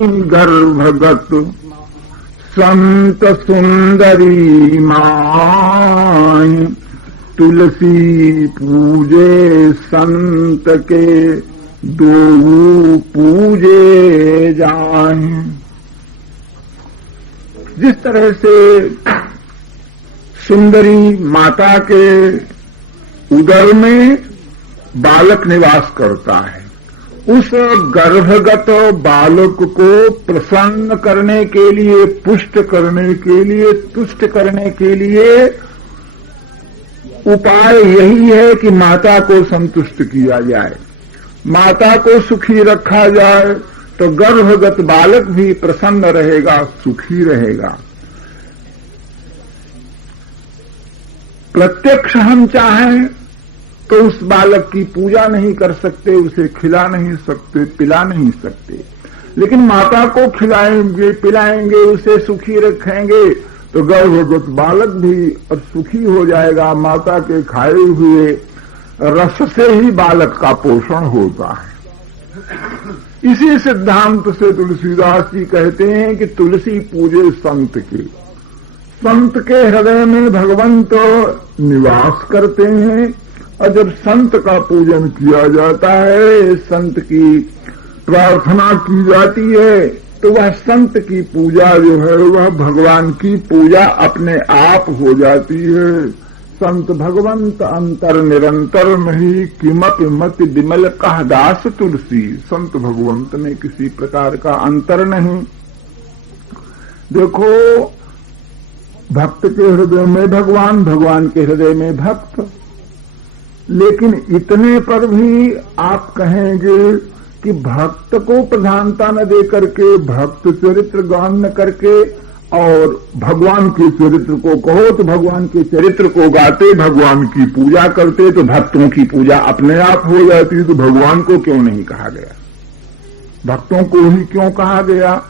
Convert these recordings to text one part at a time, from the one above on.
गर्भगत संत सुंदरी my, तुलसी पूजे संत के दो पूजे जाएं। जिस तरह से सुंदरी माता के उदर में बालक निवास करता है, उस गर्भगत बालक को प्रसन्न करने के लिए, पुष्ट करने के लिए, तुष्ट करने के लिए उपाय यही है कि माता को संतुष्ट किया जाए, माता को सुखी रखा जाए, तो गर्भगत बालक भी प्रसन्न रहेगा, सुखी रहेगा। प्रत्यक्ष हम चाहें तो उस बालक की पूजा नहीं कर सकते, उसे खिला नहीं सकते, पिला नहीं सकते, लेकिन माता को खिलाएंगे, पिलाएंगे, उसे सुखी रखेंगे तो गर्भगत बालक भी सुखी हो जाएगा। माता के खाए हुए रस से ही बालक का पोषण होता है। इसी सिद्धांत से तुलसीदास जी कहते हैं कि तुलसी पूजे संत के, संत के हृदय में भगवंत निवास करते हैं, और जब संत का पूजन किया जाता है, संत की प्रार्थना की जाती है, तो वह संत की पूजा जो है वह भगवान की पूजा अपने आप हो जाती है। संत भगवंत अंतर निरंतर नहीं, किमपि मति विमल कह दास तुलसी। संत भगवंत में किसी प्रकार का अंतर नहीं। देखो, भक्त के हृदय में भगवान, भगवान के हृदय में भक्त, लेकिन इतने पर भी आप कहेंगे कि भक्त को प्रधानता न दे करके, भक्त चरित्र गान न करके और भगवान के चरित्र को कहो तो भगवान के चरित्र को गाते, भगवान की पूजा करते, तो भक्तों की पूजा अपने आप हो जाती। तो भगवान को क्यों नहीं कहा गया, भक्तों को ही क्यों कहा गया?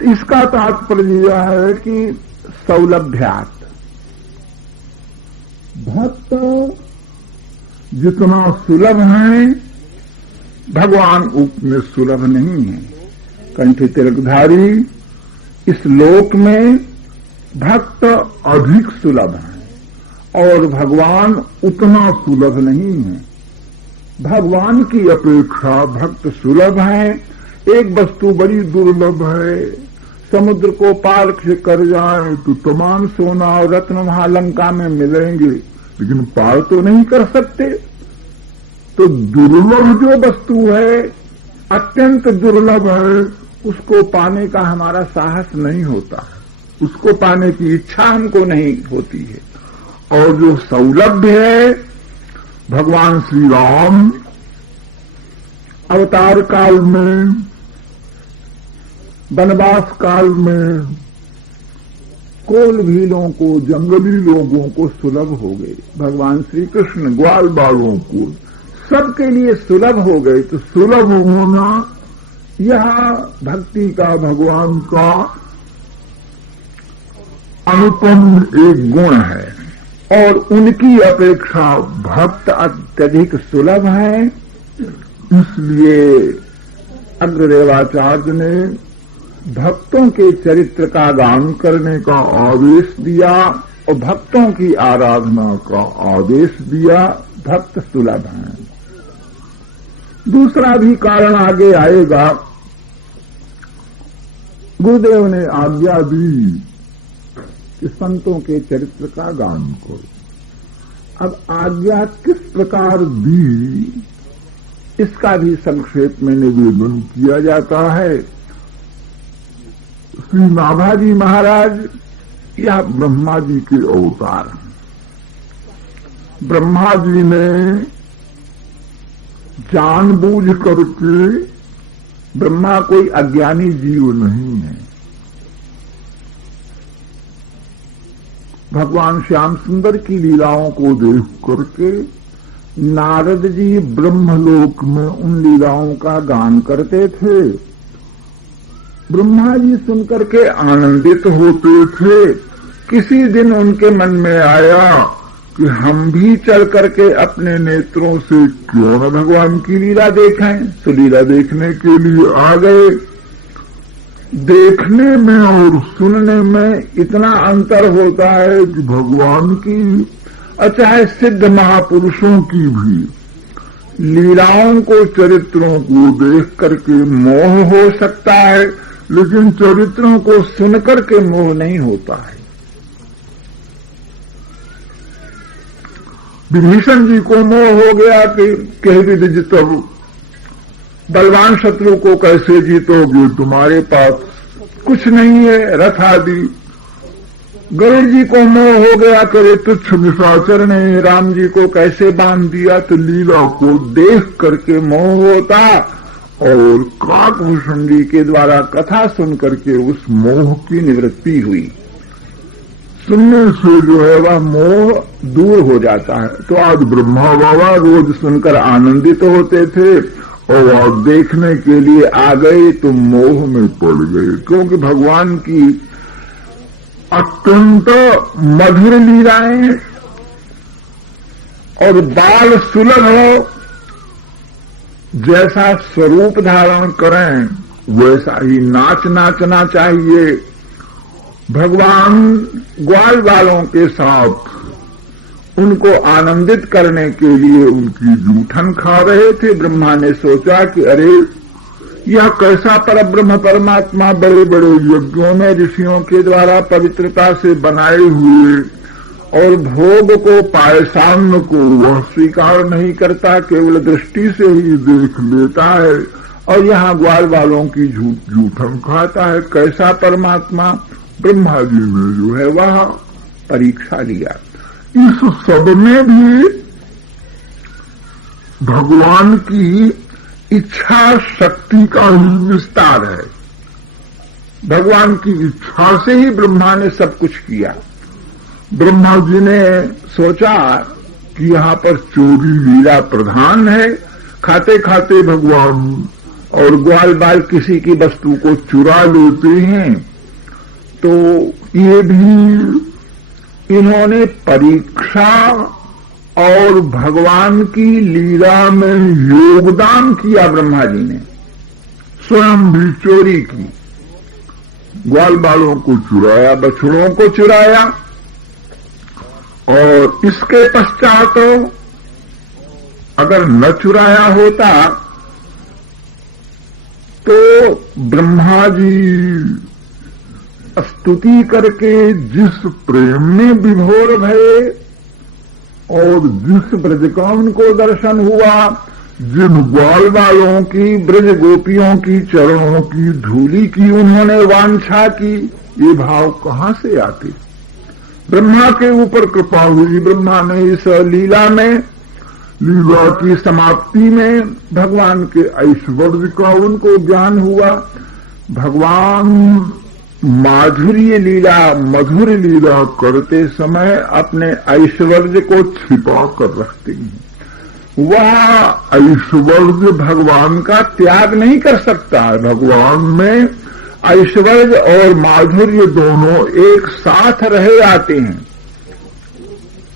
तो इसका तात्पर्य यह है कि सौलभ्यात, भक्त जितना सुलभ है भगवान उतने सुलभ नहीं है। कंठ तिलकधारी इस लोक में भक्त अधिक सुलभ है और भगवान उतना सुलभ नहीं है। भगवान की अपेक्षा भक्त सुलभ है। एक वस्तु बड़ी दुर्लभ है, समुद्र को पार से कर जाए तो तमाम सोना और रत्न वहां लंका में मिलेंगे, लेकिन पार तो नहीं कर सकते। तो दुर्लभ जो वस्तु है, अत्यंत दुर्लभ है, उसको पाने का हमारा साहस नहीं होता, उसको पाने की इच्छा हमको नहीं होती है। और जो सौलभ्य है, भगवान श्री राम अवतार काल में, वनवास काल में कोल भीलों को, जंगली लोगों को सुलभ हो गए। भगवान श्री कृष्ण ग्वाल बालों को सबके लिए सुलभ हो गए। तो सुलभ होना यह भक्ति का, भगवान का अनुपम एक गुण है, और उनकी अपेक्षा भक्त अत्यधिक सुलभ है। इसलिए अग्रदेवाचार्य ने भक्तों के चरित्र का गान करने का आदेश दिया और भक्तों की आराधना का आदेश दिया। भक्त सुलभ हैं। दूसरा भी कारण आगे आएगा। गुरुदेव ने आज्ञा दी कि संतों के चरित्र का गान करो। अब आज्ञा किस प्रकार दी, इसका भी संक्षेप में निवेदन किया जाता है। श्री नाभाजी महाराज यह ब्रह्मा जी के अवतार हैं। ब्रह्मा जी ने जानबूझ करके, ब्रह्मा कोई अज्ञानी जीव नहीं है, भगवान श्याम सुंदर की लीलाओं को देख करके नारद जी ब्रह्मलोक में उन लीलाओं का गान करते थे। ब्रह्मा जी सुनकर के आनंदित होते थे। किसी दिन उनके मन में आया कि हम भी चल करके अपने नेत्रों से क्यों न भगवान की लीला देखें। तो लीला देखने के लिए आ गए। देखने में और सुनने में इतना अंतर होता है कि भगवान की, चाहे सिद्ध महापुरुषों की भी लीलाओं को, चरित्रों को देख करके मोह हो सकता है, लेकिन चरित्रों को सुन करके मोह नहीं होता है। विभीषण जी को मोह हो गया कि कह भी जितोगे, बलवान शत्रु को कैसे जीतोगे, तुम्हारे पास कुछ नहीं है रथ आदि। गरुड़ जी को मोह हो गया करे तुच्छ निशाचर ने राम जी को कैसे बांध दिया, तो लीला को देख करके मोह होता, और काकभूषण जी के द्वारा कथा सुन करके उस मोह की निवृत्ति हुई। सुनने से जो है वह मोह दूर हो जाता है। तो आज ब्रह्मा बाबा रोज सुनकर आनंदित होते थे, और आप देखने के लिए आ गए तो मोह में पड़ गए, क्योंकि भगवान की अत्यंत मधुर लीलाएं और बाल सुलभ हो, जैसा स्वरूप धारण करें वैसा ही नाच नाचना चाहिए। भगवान ग्वाल वालों के साथ उनको आनंदित करने के लिए उनकी जूठन खा रहे थे। ब्रह्मा ने सोचा कि अरे यह कैसा परब्रह्म परमात्मा बड़े बड़े यज्ञों में ऋषियों के द्वारा पवित्रता से बनाए हुए और भोग को, पायसान्न को वह स्वीकार नहीं करता, केवल दृष्टि से ही देख लेता है, और यहाँ ग्वाल वालों की जूठन खाता है। कैसा परमात्मा? ब्रह्मा जी ने जो है वह परीक्षा लिया। इस सब में भी भगवान की इच्छा शक्ति का ही विस्तार है। भगवान की इच्छा से ही ब्रह्मा ने सब कुछ किया। ब्रह्मा जी ने सोचा कि यहाँ पर चोरी लीला प्रधान है, खाते खाते भगवान और ग्वाल बाल किसी की वस्तु को चुरा लेते हैं, तो ये भी इन्होंने परीक्षा और भगवान की लीला में योगदान किया। ब्रह्मा जी ने स्वयं भी चोरी की, ग्वाल बालों को चुराया, बछड़ों को चुराया, और इसके पश्चात अगर न चुराया होता तो ब्रह्मा जी स्तुति करके जिस प्रेम में विभोर भये और जिस ब्रजकामन को दर्शन हुआ, जिन ग्वाल बालों की, ब्रज गोपियों की चरणों की धूलि की उन्होंने वांछा की, ये भाव कहां से आते? ब्रह्मा के ऊपर कृपा हुई। ब्रह्मा ने इस लीला में, लीला की समाप्ति में भगवान के ऐश्वर्य का उनको ज्ञान हुआ। भगवान माधुर्य लीला, मधुर लीला करते समय अपने ऐश्वर्य को छिपा कर रखते हैं। वह ऐश्वर्य भगवान का त्याग नहीं कर सकता है। भगवान में ऐश्वर्य और माधुर्य दोनों एक साथ रहे आते हैं।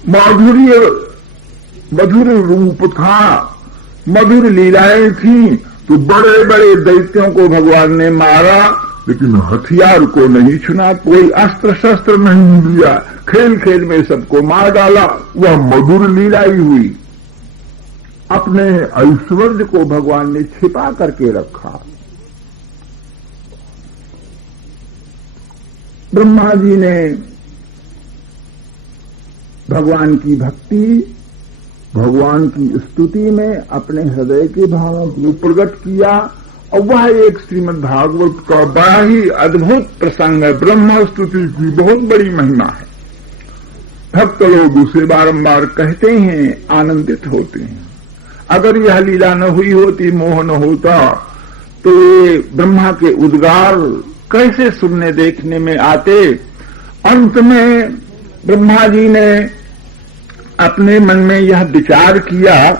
माधुर्य मधुर रूप था, मधुर लीलाएं थी, तो बड़े बड़े दैत्यों को भगवान ने मारा, लेकिन हथियार को नहीं छुना, कोई अस्त्र शस्त्र नहीं लिया, खेल खेल में सबको मार डाला। वह मधुर लीला ही हुई। अपने ऐश्वर्य को भगवान ने छिपा करके रखा। ब्रह्मा जी ने भगवान की भक्ति, भगवान की स्तुति में अपने हृदय के भावों को प्रकट किया, और वह एक श्रीमद् भागवत का बड़ा ही अद्भुत प्रसंग है। ब्रह्म स्तुति की बहुत बड़ी महिमा है। भक्त लोग उसे बारंबार कहते हैं, आनंदित होते हैं। अगर यह लीला न हुई होती, मोह न होता, तो ये ब्रह्मा के उद्गार कैसे सुनने देखने में आते। अंत में ब्रह्मा जी ने अपने मन में यह विचार किया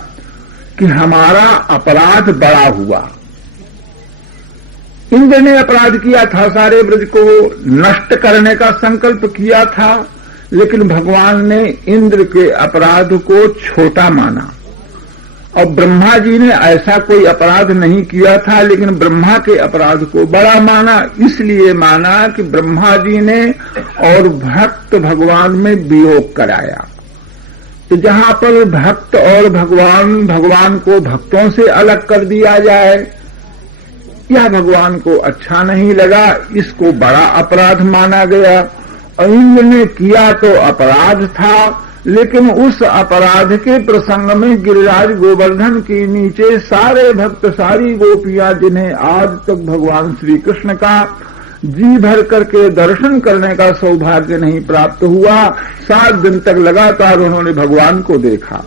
कि हमारा अपराध बड़ा हुआ। इंद्र ने अपराध किया था, सारे ब्रज को नष्ट करने का संकल्प किया था, लेकिन भगवान ने इंद्र के अपराध को छोटा माना। और ब्रह्मा जी ने ऐसा कोई अपराध नहीं किया था, लेकिन ब्रह्मा के अपराध को बड़ा माना। इसलिए माना कि ब्रह्मा जी ने और भक्त भगवान में वियोग कराया। तो जहां पर भक्त और भगवान को भक्तों से अलग कर दिया जाए, यह भगवान को अच्छा नहीं लगा, इसको बड़ा अपराध माना गया। और इंद्र ने किया तो अपराध था, लेकिन उस अपराध के प्रसंग में गिरिराज गोवर्धन के नीचे सारे भक्त, सारी गोपियां, जिन्हें आज तक भगवान श्री कृष्ण का जी भर करके दर्शन करने का सौभाग्य नहीं प्राप्त हुआ, 7 दिन तक लगातार उन्होंने भगवान को देखा।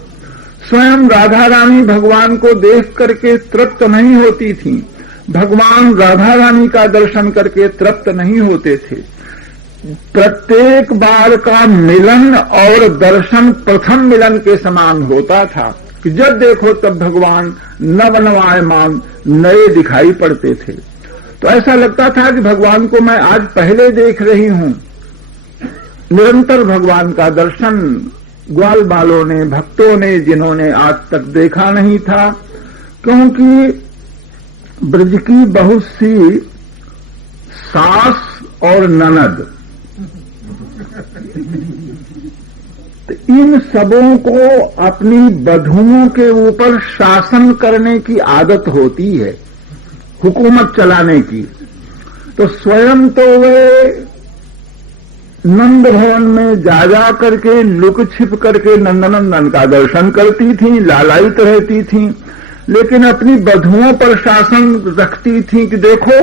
स्वयं राधा रानी भगवान को देख करके तृप्त नहीं होती थीं, भगवान राधा रानी का दर्शन करके तृप्त नहीं होते थे। प्रत्येक बार का मिलन और दर्शन प्रथम मिलन के समान होता था कि जब देखो तब भगवान नवनवायमान नए दिखाई पड़ते थे। तो ऐसा लगता था कि भगवान को मैं आज पहले देख रही हूं। निरंतर भगवान का दर्शन ग्वाल बालों ने, भक्तों ने, जिन्होंने आज तक देखा नहीं था, क्योंकि ब्रज की बहुत सी सास और ननद, तो इन सबों को अपनी बधुओं के ऊपर शासन करने की आदत होती है, हुकूमत चलाने की। तो स्वयं तो वे नंद भवन में जा करके लुक छिप करके नंदनंदन का दर्शन करती थीं, लालायित रहती थीं, लेकिन अपनी बधुओं पर शासन रखती थीं कि देखो,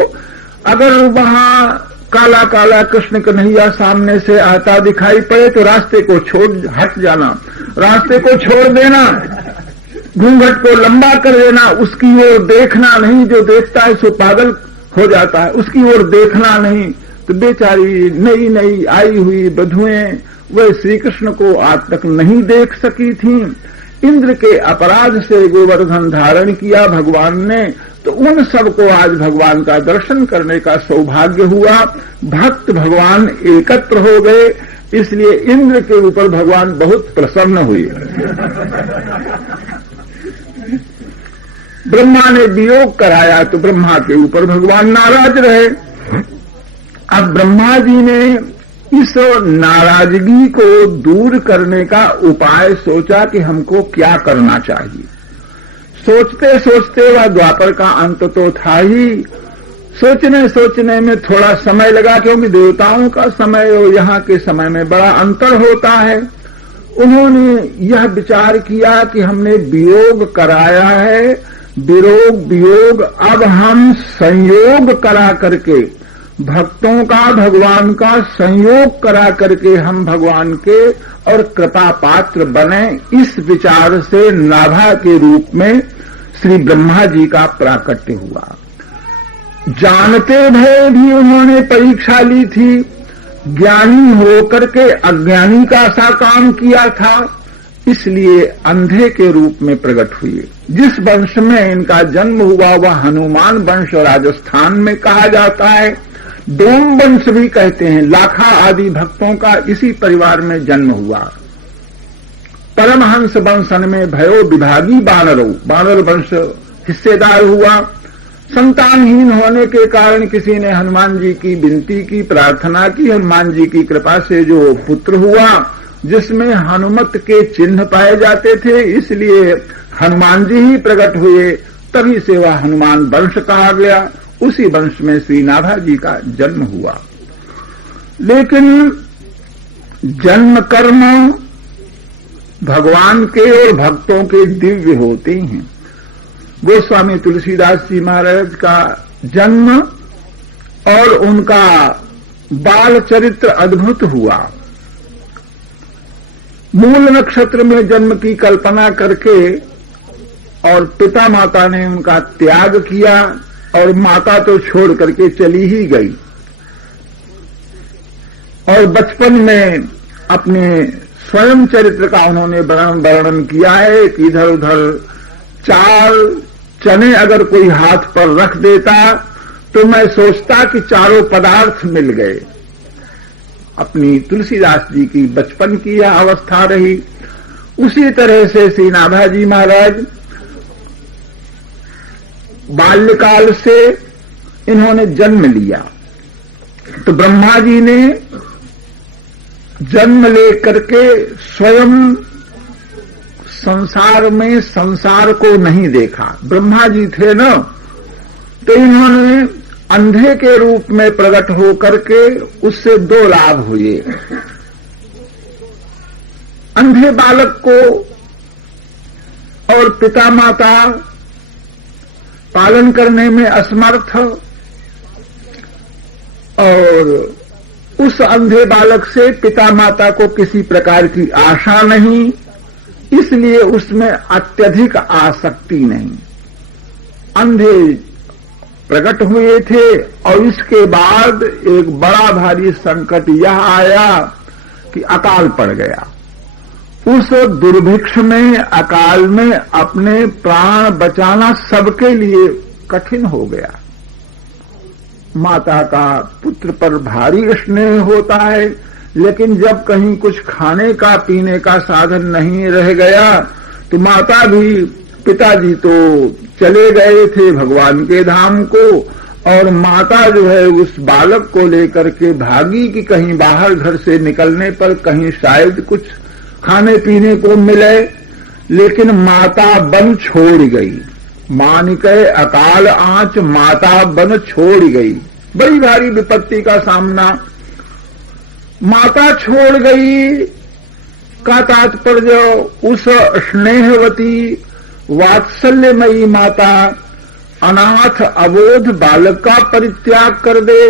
अगर वहां काला काला कृष्ण कन्हैया सामने से आता दिखाई पड़े तो रास्ते को छोड़ हट जाना, रास्ते को छोड़ देना, घूंघट को लंबा कर देना, उसकी ओर देखना नहीं, जो देखता है सो पागल हो जाता है, उसकी ओर देखना नहीं। तो बेचारी नई नई आई हुई बधुएं वह श्री कृष्ण को आज तक नहीं देख सकी थीं। इंद्र के अपराध से गोवर्धन धारण किया भगवान ने, तो उन सबको आज भगवान का दर्शन करने का सौभाग्य हुआ। भक्त भगवान एकत्र हो गए, इसलिए इंद्र के ऊपर भगवान बहुत प्रसन्न हुए। ब्रह्मा ने वियोग कराया तो ब्रह्मा के ऊपर भगवान नाराज रहे। अब ब्रह्मा जी ने इस नाराजगी को दूर करने का उपाय सोचा कि हमको क्या करना चाहिए। सोचते सोचते वह द्वापर का अंत तो था ही, सोचने में थोड़ा समय लगा, क्योंकि देवताओं का समय और यहाँ के समय में बड़ा अंतर होता है। उन्होंने यह विचार किया कि हमने वियोग कराया है, वियोग अब हम संयोग करा करके, भक्तों का भगवान का संयोग करा करके हम भगवान के और कृपा पात्र बने, इस विचार से नाभा के रूप में श्री ब्रह्मा जी का प्राकट्य हुआ। जानते भय भी उन्होंने परीक्षा ली थी, ज्ञानी होकर के अज्ञानी का सा काम किया था, इसलिए अंधे के रूप में प्रकट हुए। जिस वंश में इनका जन्म हुआ वह हनुमान वंश राजस्थान में कहा जाता है, डोम वंश भी कहते हैं। लाखा आदि भक्तों का इसी परिवार में जन्म हुआ। परमहंस वंशन में भयो विभागी बानर वंश हिस्सेदार हुआ। संतानहीन होने के कारण किसी ने हनुमान जी की विनती की, प्रार्थना की, हनुमान जी की कृपा से जो पुत्र हुआ जिसमें हनुमत के चिन्ह पाए जाते थे, इसलिए हनुमान जी ही प्रकट हुए, तभी से वह हनुमान वंश कहा गया। उसी वंश में श्री नाभा जी का जन्म हुआ। लेकिन जन्म कर्म भगवान के और भक्तों के दिव्य होते हैं। गोस्वामी तुलसीदास जी महाराज का जन्म और उनका बाल चरित्र अद्भुत हुआ। मूल नक्षत्र में जन्म की कल्पना करके और पिता माता ने उनका त्याग किया और माता तो छोड़ करके चली ही गई। और बचपन में अपने स्वयं चरित्र का उन्होंने वर्णन किया है कि इधर उधर 4 चने अगर कोई हाथ पर रख देता तो मैं सोचता कि चारों पदार्थ मिल गए। अपनी तुलसीदास जी की बचपन की यह अवस्था रही। उसी तरह से श्री नाभा जी महाराज बाल्यकाल से इन्होंने जन्म लिया। तो ब्रह्मा जी ने जन्म लेकर के स्वयं संसार में संसार को नहीं देखा। ब्रह्मा जी थे ना, तो इन्होंने अंधे के रूप में प्रकट होकर के उससे दो लाभ हुए। अंधे बालक को और पिता माता पालन करने में असमर्थ, और उस अंधे बालक से पिता माता को किसी प्रकार की आशा नहीं, इसलिए उसमें अत्यधिक आसक्ति नहीं। अंधे प्रकट हुए थे और इसके बाद एक बड़ा भारी संकट यह आया कि अकाल पड़ गया। उस दुर्भिक्ष में, अकाल में अपने प्राण बचाना सबके लिए कठिन हो गया। माता का पुत्र पर भारी स्नेह होता है, लेकिन जब कहीं कुछ खाने का पीने का साधन नहीं रह गया तो माता भी, पिताजी तो चले गए थे भगवान के धाम को, और माता जो है उस बालक को लेकर के भागी कि कहीं बाहर घर से निकलने पर कहीं शायद कुछ खाने पीने को मिले, लेकिन माता बन छोड़ गई। मानिके अकाल आंच माता बन छोड़ गई। बड़ी भारी विपत्ति का सामना। माता छोड़ गई का तात्पर्य उस स्नेहवती वात्सल्यमयी माता अनाथ अबोध बालक का परित्याग कर दे।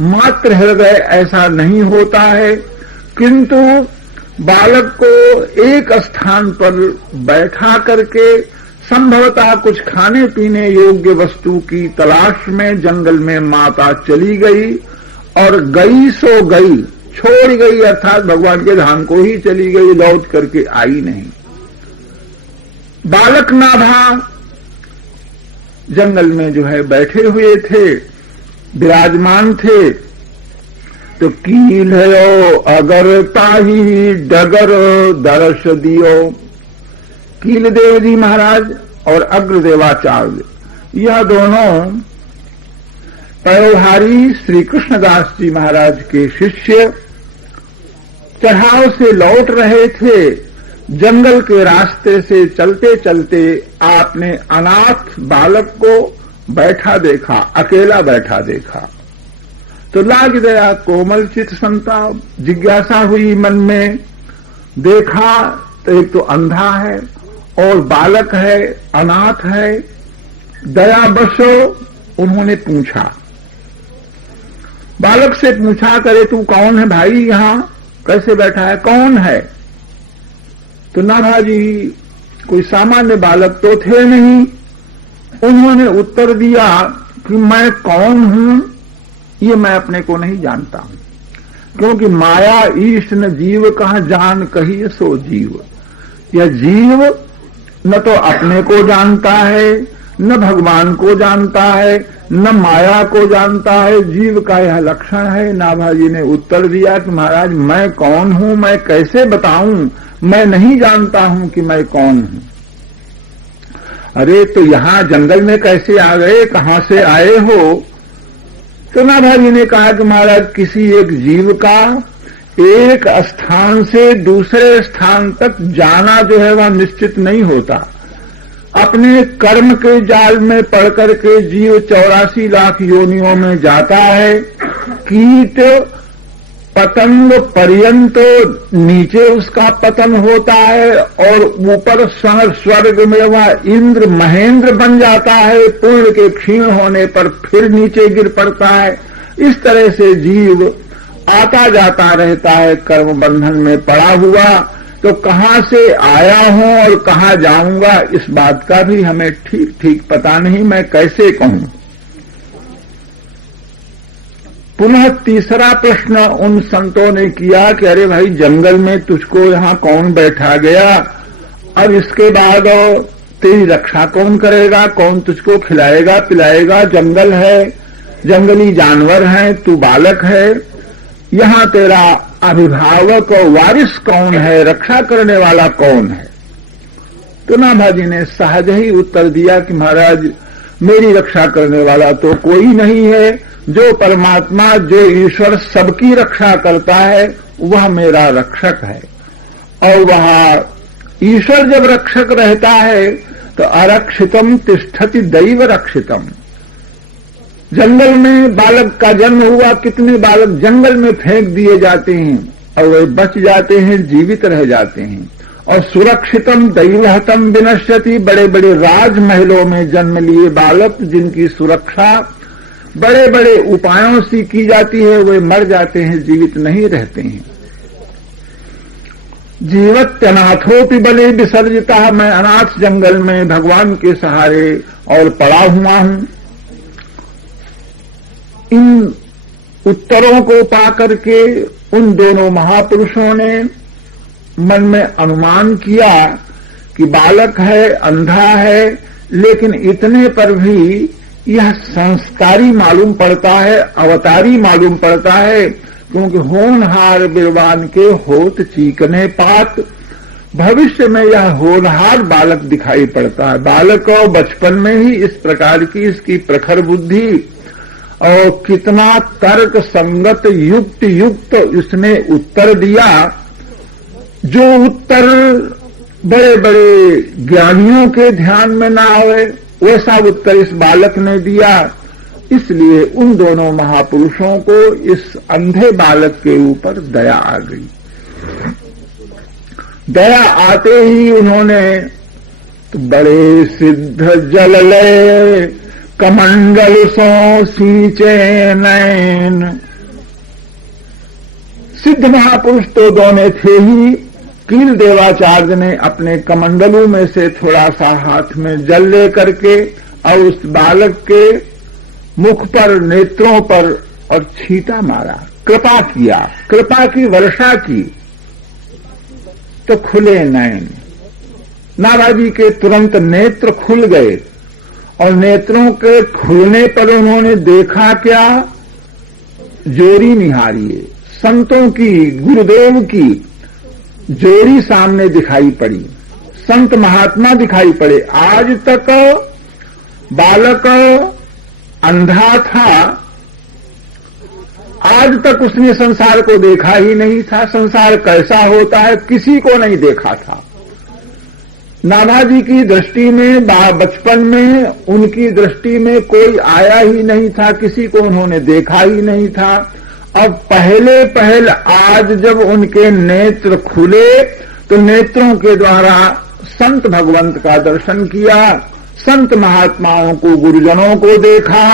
मात्र हृदय ऐसा नहीं होता है, किंतु बालक को एक स्थान पर बैठा करके संभवतः कुछ खाने पीने योग्य वस्तु की तलाश में जंगल में माता चली गई, और गई सो गई, छोड़ गई, अर्थात भगवान के धाम को ही चली गई, लौट करके आई नहीं। बालक नाभा जंगल में जो है बैठे हुए थे, विराजमान थे। तो कील है अगर ताही डगर दर्श दियो। कीलदेव जी महाराज और अग्रदेवाचार्य, यह दोनों परोहारी श्री कृष्णदास जी महाराज के शिष्य चढ़ाव से लौट रहे थे। जंगल के रास्ते से चलते चलते आपने अनाथ बालक को बैठा देखा, अकेला बैठा देखा, तो लाग गया कोमल चित संताप। जिज्ञासा हुई मन में। देखा तो एक तो अंधा है और बालक है, अनाथ है। दया बसो उन्होंने पूछा, बालक से पूछा, करे तू कौन है भाई, यहां कैसे बैठा है, कौन है? तो नाभाजी कोई सामान्य बालक तो थे नहीं। उन्होंने उत्तर दिया कि मैं कौन हूं ये मैं अपने को नहीं जानता हूं, क्योंकि माया ईश न जीव कहा जान कही सो जीव। यह जीव न तो अपने को जानता है, न भगवान को जानता है, न माया को जानता है। जीव का यह लक्षण है। नाभाजी ने उत्तर दिया कि महाराज मैं कौन हूं, मैं कैसे बताऊं, मैं नहीं जानता हूं कि मैं कौन हूं। अरे तो यहां जंगल में कैसे आ गए, कहां से आए हो? तो नाभाजी ने कहा कि महाराज किसी एक जीव का एक स्थान से दूसरे स्थान तक जाना जो है वह निश्चित नहीं होता। अपने कर्म के जाल में पड़ करके जीव 84 लाख योनियों में जाता है। कीट पतंग पर्यंत नीचे उसका पतन होता है, और ऊपर स्वर्ग में वह इंद्र महेंद्र बन जाता है। पुण्य के क्षीण होने पर फिर नीचे गिर पड़ता है। इस तरह से जीव आता जाता रहता है कर्म बंधन में पड़ा हुआ। तो कहां से आया हूं और कहां जाऊंगा इस बात का भी हमें ठीक ठीक पता नहीं, मैं कैसे कहूं। पुनः तीसरा प्रश्न उन संतों ने किया कि अरे भाई जंगल में तुझको यहां कौन बैठा गया, और इसके बाद तेरी रक्षा कौन करेगा, कौन तुझको खिलाएगा पिलाएगा? जंगल है, जंगली जानवर हैं, तू बालक है, यहां तेरा अभिभावक और वारिस कौन है, रक्षा करने वाला कौन है? तो नाभाजी ने सहज ही उत्तर दिया कि महाराज मेरी रक्षा करने वाला तो कोई नहीं है। जो परमात्मा, जो ईश्वर सबकी रक्षा करता है वह मेरा रक्षक है। और वह ईश्वर जब रक्षक रहता है तो अरक्षितम तिष्ठति दैव रक्षितम। जंगल में बालक का जन्म हुआ, कितने बालक जंगल में फेंक दिए जाते हैं और वे बच जाते हैं, जीवित रह जाते हैं। और सुरक्षितम दैवहतम विनश्यति, बड़े बड़े राजमहलों में जन्म लिए बालक जिनकी सुरक्षा बड़े बड़े उपायों से की जाती है, वे मर जाते हैं, जीवित नहीं रहते हैं। जीवत्यनाथोपि बले विसर्जिता, मैं अनाथ जंगल में भगवान के सहारे और पड़ा हुआ हूं। इन उत्तरों को पाकर के उन दोनों महापुरुषों ने मन में अनुमान किया कि बालक है, अंधा है, लेकिन इतने पर भी यह संस्कारी मालूम पड़ता है, अवतारी मालूम पड़ता है, क्योंकि होनहार बिरबान के होत चीकने पात। भविष्य में यह होनहार बालक दिखाई पड़ता है। बालक और बचपन में ही इस प्रकार की इसकी प्रखर बुद्धि और कितना तर्क संगत युक्त इसने उत्तर दिया, जो उत्तर बड़े बड़े ज्ञानियों के ध्यान में ना आवे, वैसा उत्तर इस बालक ने दिया। इसलिए उन दोनों महापुरुषों को इस अंधे बालक के ऊपर दया आ गई। दया आते ही उन्होंने तो बड़े सिद्ध जललय कमंडल सो सींचे नैन। सिद्ध महापुरुष तो दोनों थे ही। कील देवाचार्य ने अपने कमंडलों में से थोड़ा सा हाथ में जल लेकर के और उस बालक के मुख पर, नेत्रों पर और छींटा मारा, कृपा किया, कृपा की वर्षा की, तो खुले नयन। नाराजी के तुरंत नेत्र खुल गए और नेत्रों के खुलने पर उन्होंने देखा क्या? जोड़ी निहारिए, संतों की, गुरुदेव की जोड़ी सामने दिखाई पड़ी, संत महात्मा दिखाई पड़े। आज तक बालक अंधा था, आज तक उसने संसार को देखा ही नहीं था। संसार कैसा होता है किसी को नहीं देखा था। नानाजी की दृष्टि में, बचपन में उनकी दृष्टि में कोई आया ही नहीं था, किसी को उन्होंने देखा ही नहीं था। अब पहले आज जब उनके नेत्र खुले तो नेत्रों के द्वारा संत भगवंत का दर्शन किया, संत महात्माओं को, गुरुजनों को देखा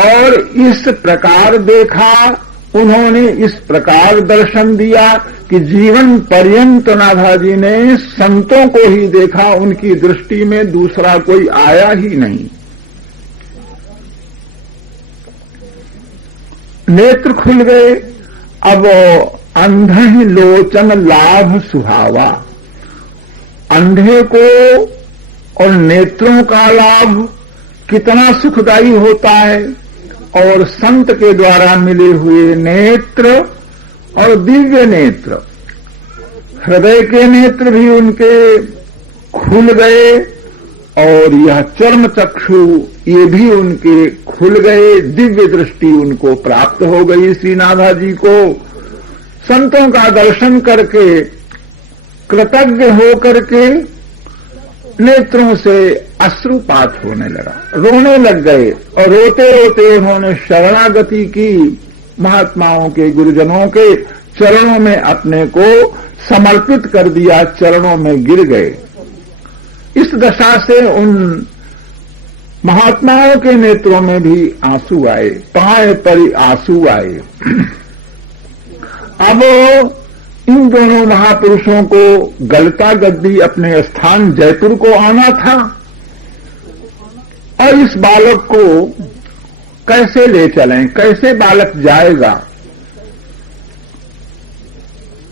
और इस प्रकार देखा, उन्होंने इस प्रकार दर्शन दिया कि जीवन पर्यंत नाभाजी ने संतों को ही देखा, उनकी दृष्टि में दूसरा कोई आया ही नहीं। नेत्र खुल गए। अब अंधे लोचन लाभ सुहावा, अंधे को और नेत्रों का लाभ कितना सुखदायी होता है। और संत के द्वारा मिले हुए नेत्र और दिव्य नेत्र, हृदय के नेत्र भी उनके खुल गए और यह चर्म चक्षु ये भी उनके खुल गए, दिव्य दृष्टि उनको प्राप्त हो गई। श्री नाथा जी को संतों का दर्शन करके कृतज्ञ होकर के नेत्रों से अश्रुपात होने लगा, रोने लग गए और रोते रोते उन्होंने शरणागति की, महात्माओं के, गुरुजनों के चरणों में अपने को समर्पित कर दिया, चरणों में गिर गए। इस दशा से उन महात्माओं के नेत्रों में भी आंसू आए, पाए पर आंसू आए। अब इन दोनों महापुरुषों को गलता गद्दी अपने स्थान जयपुर को आना था और इस बालक को कैसे ले चलें, कैसे बालक जाएगा?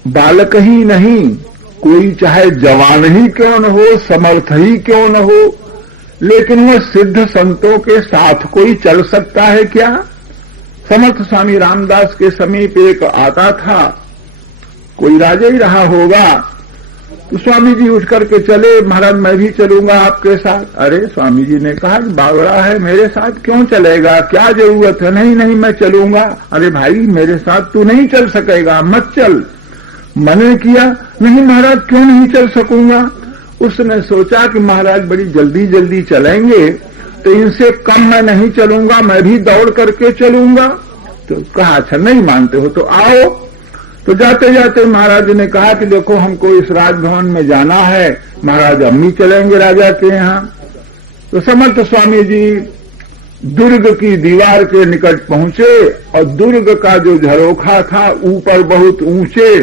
बालक ही नहीं, कोई चाहे जवान ही क्यों न हो, समर्थ ही क्यों न हो, लेकिन वह सिद्ध संतों के साथ कोई चल सकता है क्या? समर्थ स्वामी रामदास के समीप एक आता था, कोई राजा ही रहा होगा, तो स्वामी जी उठ करके चले, महाराज मैं भी चलूंगा आपके साथ। अरे स्वामी जी ने कहा बावड़ा है, मेरे साथ क्यों चलेगा, क्या जरूरत है। नहीं नहीं मैं चलूंगा। अरे भाई मेरे साथ तू नहीं चल सकेगा, मत चल। मैंने किया, नहीं महाराज क्यों नहीं चल सकूंगा। उसने सोचा कि महाराज बड़ी जल्दी जल्दी चलेंगे तो इनसे कम मैं नहीं चलूंगा, मैं भी दौड़ करके चलूंगा। तो कहा अच्छा नहीं मानते हो तो आओ। तो जाते जाते महाराज ने कहा कि देखो हमको इस राजभवन में जाना है, महाराज अम्मी चलेंगे राजा के यहाँ। तो समर्थ स्वामी जी दुर्ग की दीवार के निकट पहुंचे और दुर्ग का जो झरोखा था ऊपर बहुत ऊंचे,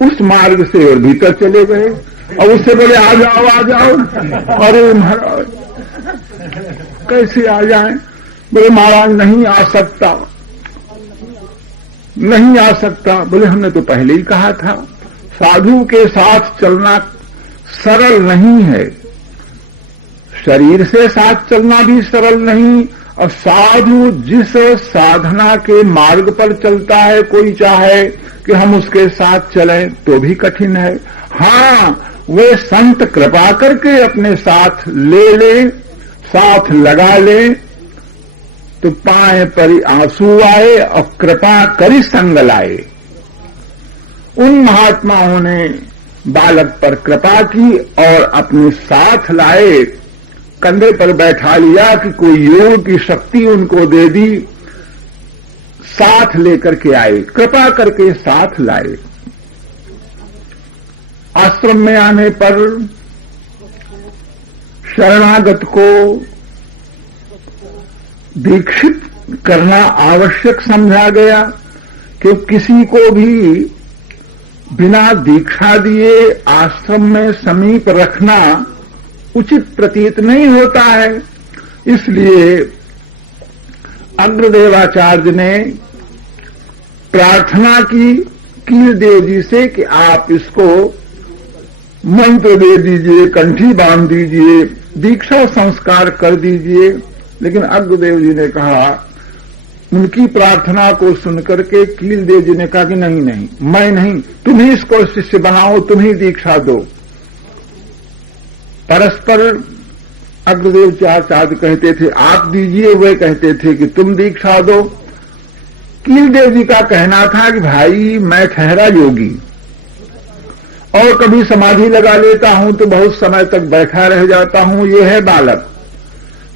उस मार्ग से और भीतर चले गए और उससे बोले आ जाओ आ जाओ। अरे महाराज कैसे आ जाएं। बोले महाराज नहीं आ सकता, नहीं आ सकता। बोले हमने तो पहले ही कहा था साधु के साथ चलना सरल नहीं है, शरीर से साथ चलना भी सरल नहीं, और साधु जिस साधना के मार्ग पर चलता है कोई चाहे कि हम उसके साथ चलें तो भी कठिन है। हाँ वे संत कृपा करके अपने साथ ले, साथ लगा ले तो पाए पर आंसू आए और कृपा करी संग लाए। उन महात्माओं ने बालक पर कृपा की और अपने साथ लाए, कंधे पर बैठा लिया कि कोई योग की शक्ति उनको दे दी, साथ लेकर के आए, कृपा करके साथ लाए। आश्रम में आने पर शरणागत को दीक्षित करना आवश्यक समझा गया, कि किसी को भी बिना दीक्षा दिए आश्रम में समीप रखना उचित प्रतीत नहीं होता है। इसलिए अग्रदेवाचार्य ने प्रार्थना की कीलदेव जी से कि आप इसको मंत्र दे दीजिए, कंठी बांध दीजिए, दीक्षा संस्कार कर दीजिए। लेकिन अग्रदेव जी ने कहा, उनकी प्रार्थना को सुनकर के कीलदेव जी ने कहा कि नहीं नहीं मैं नहीं, तुम ही इसको शिष्य बनाओ, तुम ही दीक्षा दो। परस्पर अग्रदेव आचार्य कहते थे आप दीजिए, वे कहते थे कि तुम दीक्षा दो। कीलदेव जी का कहना था कि भाई मैं ठहरा योगी और कभी समाधि लगा लेता हूं तो बहुत समय तक बैठा रह जाता हूं, ये है बालक।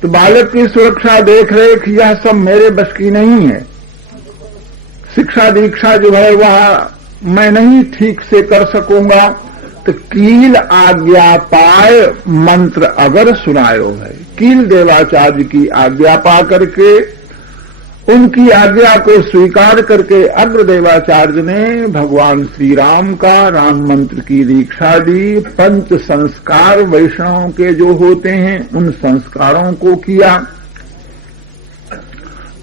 तो बालक की सुरक्षा देख रेख यह सब मेरे बस की नहीं है। शिक्षा दीक्षा जो है वह मैं नहीं ठीक से कर सकूंगा। तो कील आज्ञा पाए मंत्र अगर सुनायो है, कील देवाचार्य की आज्ञा पा करके, उनकी आज्ञा को स्वीकार करके अग्रदेवाचार्य ने भगवान श्री राम का राम मंत्र की दीक्षा दी। पंच संस्कार वैष्णवों के जो होते हैं उन संस्कारों को किया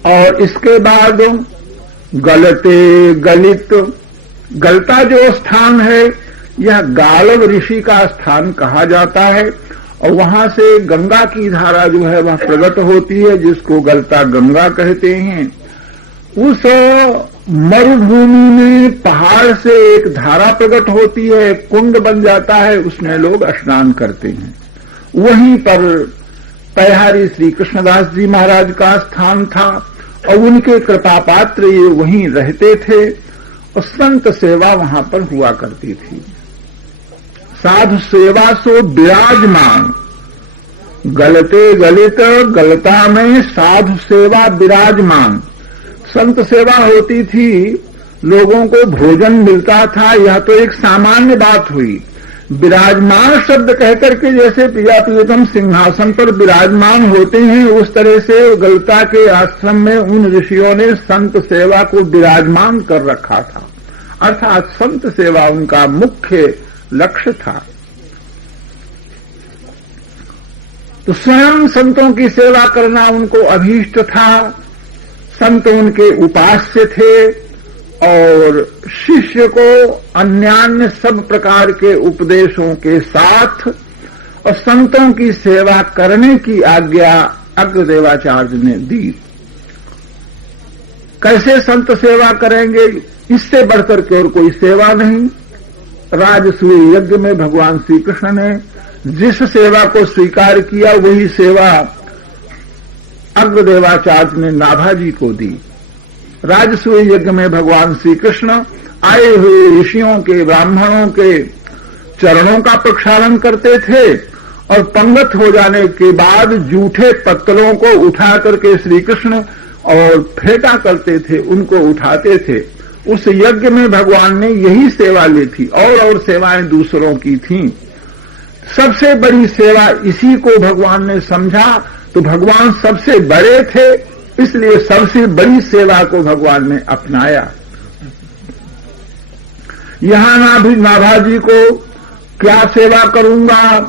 और इसके बाद गलते गलित, गलता जो स्थान है यह गालव ऋषि का स्थान कहा जाता है और वहां से गंगा की धारा जो है वह प्रकट होती है, जिसको गलता गंगा कहते हैं। उस मरुभूमि में पहाड़ से एक धारा प्रकट होती है, कुंड बन जाता है, उसमें लोग स्नान करते हैं। वहीं पर पैहारी श्री कृष्णदास जी महाराज का स्थान था और उनके कृपा पात्र ये वहीं रहते थे और संत सेवा वहां पर हुआ करती थी। साधु सेवा सो विराजमान, गलते गलित, गलता में साधु सेवा विराजमान। संत सेवा होती थी, लोगों को भोजन मिलता था, यह तो एक सामान्य बात हुई। विराजमान शब्द कहकर के जैसे प्रिया प्रियतम सिंहासन पर विराजमान होते हैं, उस तरह से गलता के आश्रम में उन ऋषियों ने संत सेवा को विराजमान कर रखा था, अर्थात संत सेवा उनका मुख्य लक्ष्य था। तो स्वयं संतों की सेवा करना उनको अभीष्ट था। संत उनके उपास्य थे और शिष्य को अन्यान्य सब प्रकार के उपदेशों के साथ और संतों की सेवा करने की आज्ञा अग्रदेवाचार्य ने दी। कैसे संत सेवा करेंगे, इससे बढ़कर के और कोई सेवा नहीं। राजसूय यज्ञ में भगवान श्री कृष्ण ने जिस सेवा को स्वीकार किया वही सेवा अग्रदेवाचार्य ने नाभाजी को दी। राजसूय यज्ञ में भगवान श्री कृष्ण आए हुए ऋषियों के, ब्राह्मणों के चरणों का प्रक्षालन करते थे और पंगत हो जाने के बाद जूठे पत्तलों को उठा करके श्री कृष्ण और फेंका करते थे, उनको उठाते थे। उस यज्ञ में भगवान ने यही सेवा ली थी और सेवाएं दूसरों की थीं। सबसे बड़ी सेवा इसी को भगवान ने समझा, तो भगवान सबसे बड़े थे, इसलिए सबसे बड़ी सेवा को भगवान ने अपनाया। यहां नाभाजी को क्या सेवा करूंगा,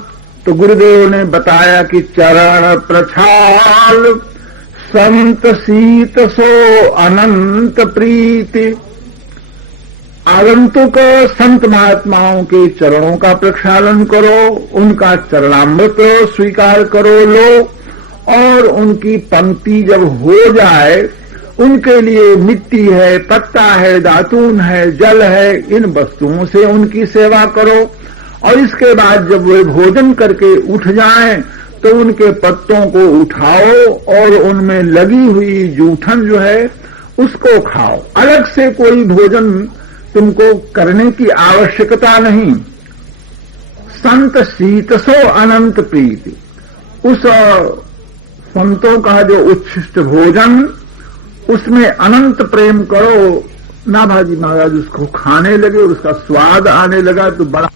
तो गुरुदेव ने बताया कि चरण प्रछाल संत सीत सो अनंत प्रीति। आगंतुक संत महात्माओं के चरणों का प्रक्षालन करो, उनका चरणामृत स्वीकार करो लो, और उनकी पंक्ति जब हो जाए, उनके लिए मिट्टी है, पत्ता है, दातून है, जल है, इन वस्तुओं से उनकी सेवा करो। और इसके बाद जब वे भोजन करके उठ जाएं तो उनके पत्तों को उठाओ और उनमें लगी हुई जूठन जो है उसको खाओ। अलग से कोई भोजन तुमको करने की आवश्यकता नहीं। संत शीतसो अनंत प्रीति, उस संतों का जो उच्छिष्ट भोजन उसमें अनंत प्रेम करो। नाभाजी महाराज उसको खाने लगे, उसका स्वाद आने लगा तो बड़ा